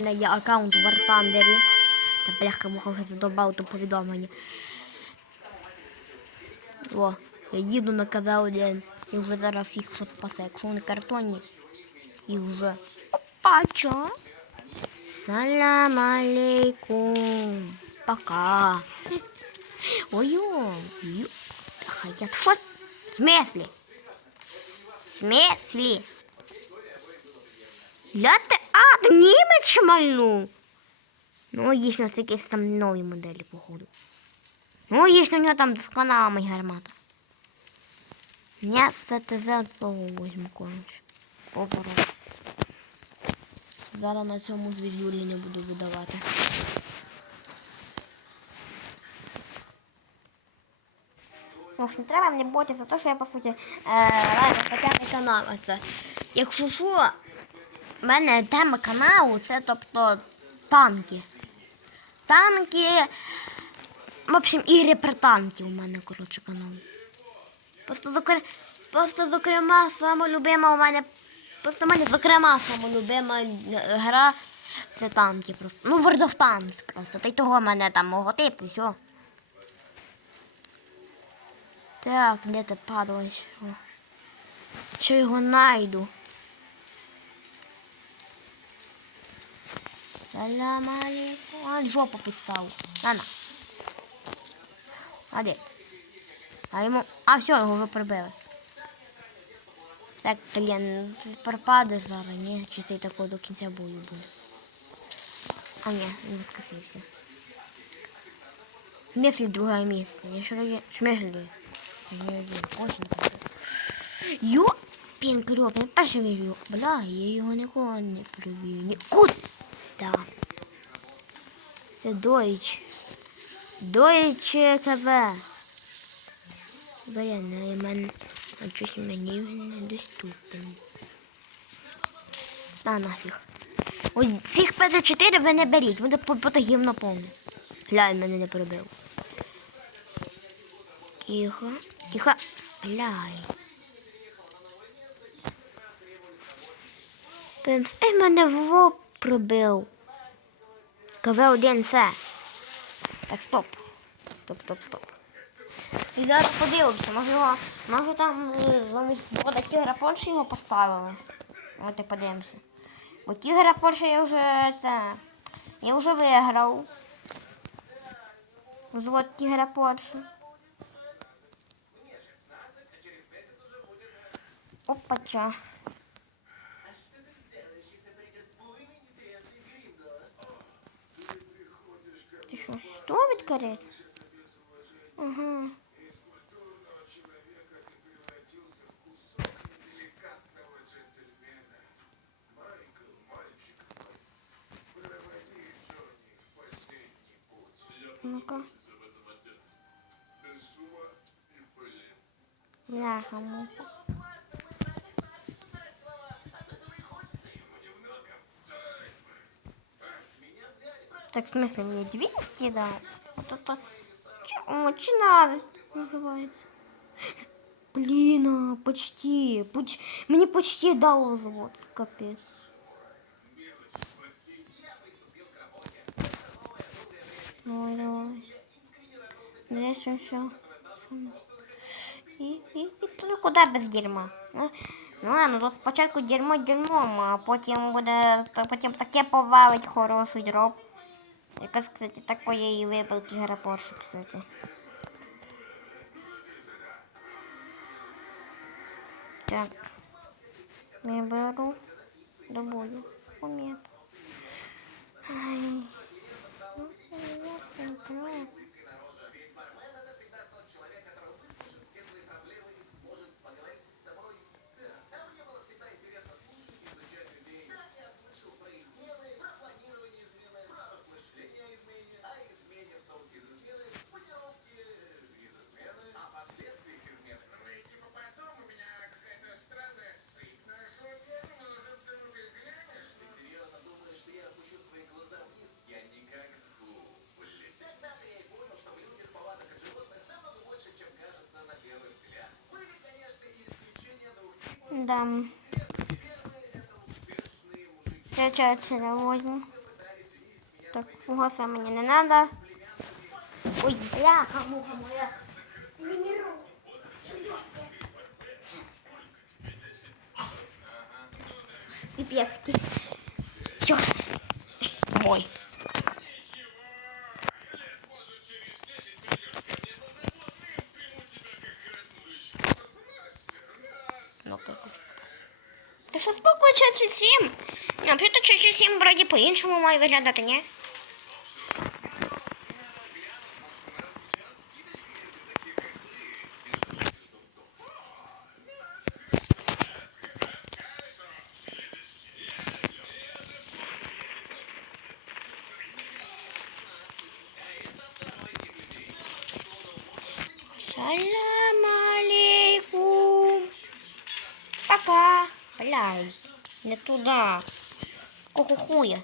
мене є аккаунт в War Та бляха муха вже задовбав то повідомлення. О, я їду на КВ-1. І вже зараз їх що спасе. Якщо вони картонні, їх вже. Опача. Салам алейкум. Пока. Ой-ой. Я що? В смислі? В смислі? Ляте, а, німець шмальнув. Ну, у нас якісь там нові моделі, походу. Ну, їх у нього там досконала моя гармата. Я СТЗ свого возьму, коротше. Поворот. Зараз на цьому звізюлі не буду видавати. Ну ж не треба мені боти за те, що я по суті е, раді потягну канал. Це. Якщо що, в мене тема каналу це тобто танки. Танки. В общем, ігри про танки у мене, коротше, канал. Просто, зокр... Просто зокрема, сама любима у мене. Просто в мене, зокрема, сама любима е, гра це танки просто. Ну, World of Tanks просто. Та й того в мене там логотип і все. Так, де ти падаєш? Що його найду? Салам алейкум. А, жопу підстав. На на. А де? А йому. А все, його вже прибили. Так, блін, це пропаде зараз, ні? Чи цей такий до кінця бою буде? А ні, він воскресився. В смысле другое место? Я смысле? Не один, очень хорошо. Йо! Пінкрьоп, я перше вижу. Бля, я його ніколи не пробив. Нікуди! Да. Deutsch. Deutsche КВ. Блін, і мене... А щось мені недоступен. Та нафіг. Ось цих ПЗ-4 ви не беріть, буде по, по повне. Глянь, мене не пробив. Тихо, тихо. Бляй. Пимс, ей, мене во пробив. КВ-1 це. Так, стоп. Стоп, стоп, стоп. І зараз подивимося, може його, може там е, замість вода тігра Польщі його поставили. От і подивимося. Бо тігра Польщі я вже це. Я вже виграв. Звод тігра Польщі. Опача. Ти що, що відкрити? Ага. Ну-ка. Бляха, Так, в смысле, мне 200 дал? Вот это... Ч- О, Чинавис называется. Блин, а, почти. Поч... Мне почти дал вот, капец. Давай, давай. Здесь все. І, і, і ну, куди без дерьма? Ну, ну ладно, то спочатку дерьмо дерьмом, а потім буде та потім таке повалить хороший дроб. Якраз, кстати, такої і вибив тігра Поршу, кстати. Так. Я беру до бою. Момент. Ай. Да. Я отсюда возьму. Так, угаса мені не надо. Ой, бляха, муха моя. Пипец, якийсь. Все. Мой. Ну, взагалі чи сім вроді по-іншому має виглядати, ні? Салам алейкум. Пока. Бляй, не туда. Какого хуя?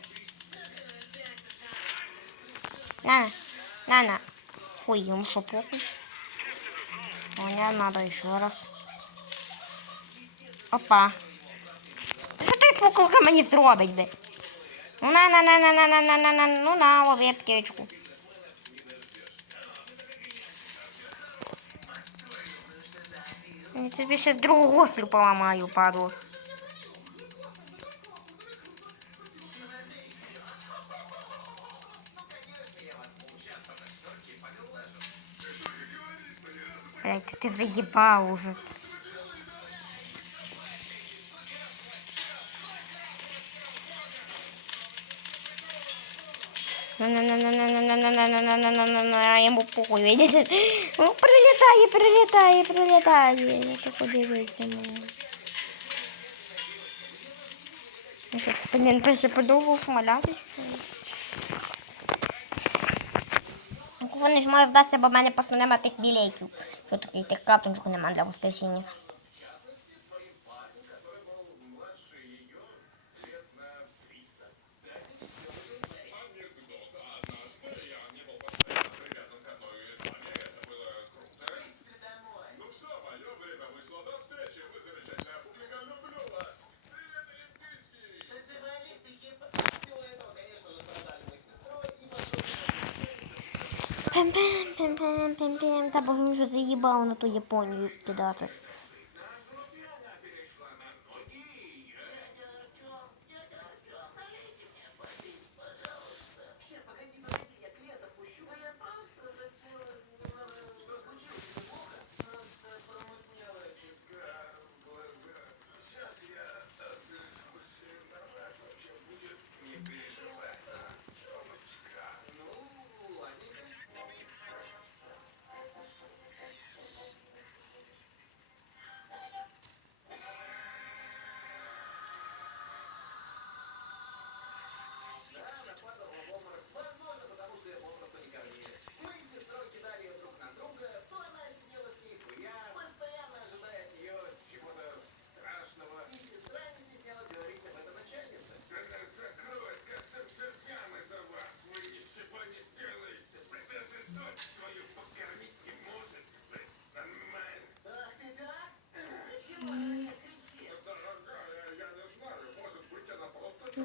На, на, на. Хуй, ему что, похуй? Мне надо еще раз. Опа. Та Що той пуколка мені зробить, би? Ну на, на, на, на, на, на, на, на, на, ну на, лови аптечку. Я тобі ще другу гостру поламаю, падло. Блядь, ты заебал уже. На-на-на-на-на-на-на-на-на-на-на-на-на-на, Йому похуй, видите? Ну, прилітає, прилітає, прилітає. Я то подивися мені. Ну що, блін, ти ще подовго? Ну, Вони ж мають здатися, бо в мене просто нема тих білейків. Що таке, тих карточок нема для воскресіння. пім пім пім пім пім пім Та боже, вже заїбало на ту Японію кидати.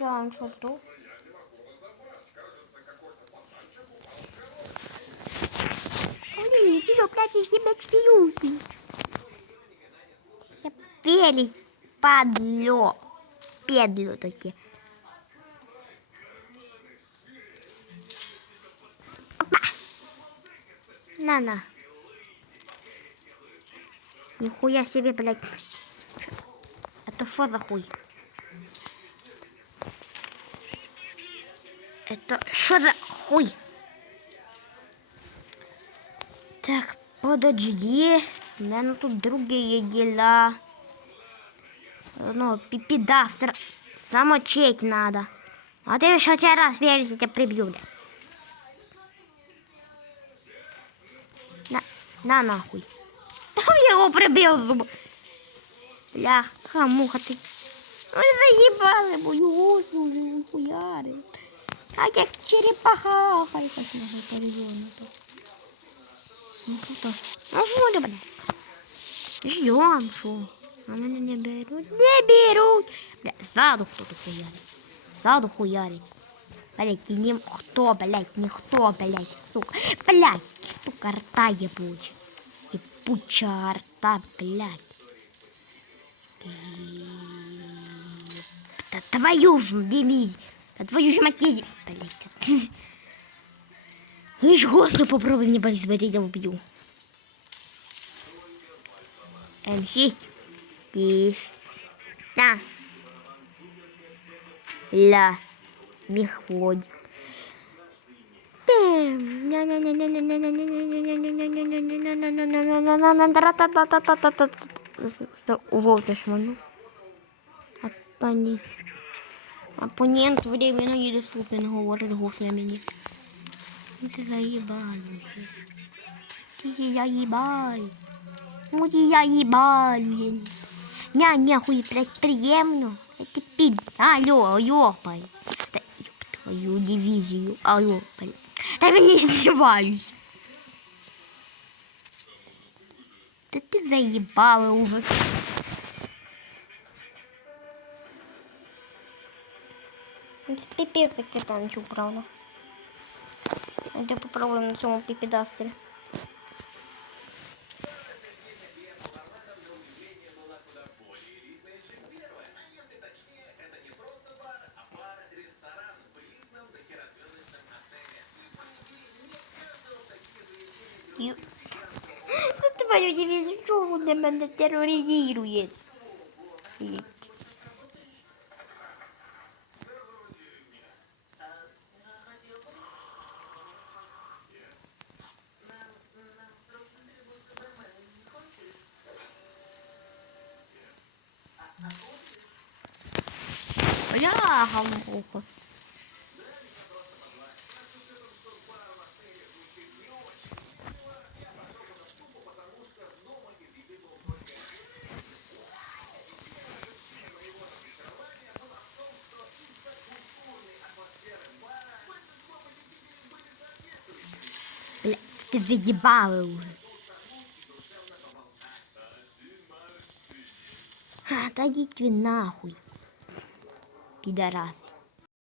Да, он что, сдул? Смотри, ты прячешь себя к пилюке. Я прелесть, падло. Педлю такие. На-на. Нихуя себе, блядь. А Это что за хуй? Это что за хуй? Так, подожди. У мене тут другі є діла. Ну, пипидастер. Самочеть надо. А ты еще тебя раз веришь, я тебя прибью, бля. На, на нахуй. Я его прибил зуб. Блях, муха ты. Ой, заебали мою гусу, хуяри. А як черепаха, хай може перезонити. Ну что? Ну вот, блин. Ждем, что? А меня не берут. Не берут. Бля, сзаду кто-то хуярит. Сзаду хуярит. Блять, и никто, блять, никто, блять, сука. Блять, сука, рта ебучая. Ебучая рта, блять. Да твою ж дивизию. Да твою ж мать, блять. Ну ж госно попробуй мне болеть, я тебя убью. М6. Тише. Да. Ля. Мехводик. Уволтиш мене. Опані. Опонент временно недоступен, говорить гусля мені. Ну Ти заїбай уже. Ти заїбай. Ну ти заїбай уже. Ня, ня, хуй, блядь, приємно. Это пид. Алло, ёпай. Да ёб твою дивизию. Алло, блядь. Да я не издеваюсь. Да ты заебала уже. Пипец, я танчу, правда. Я попробуем на цьому піпідастері. Ну, Твою дивізію, вони мене тероризують? Я гамбуха. Бля, ты заебала уже. А, да идите вы нахуй. Pideras.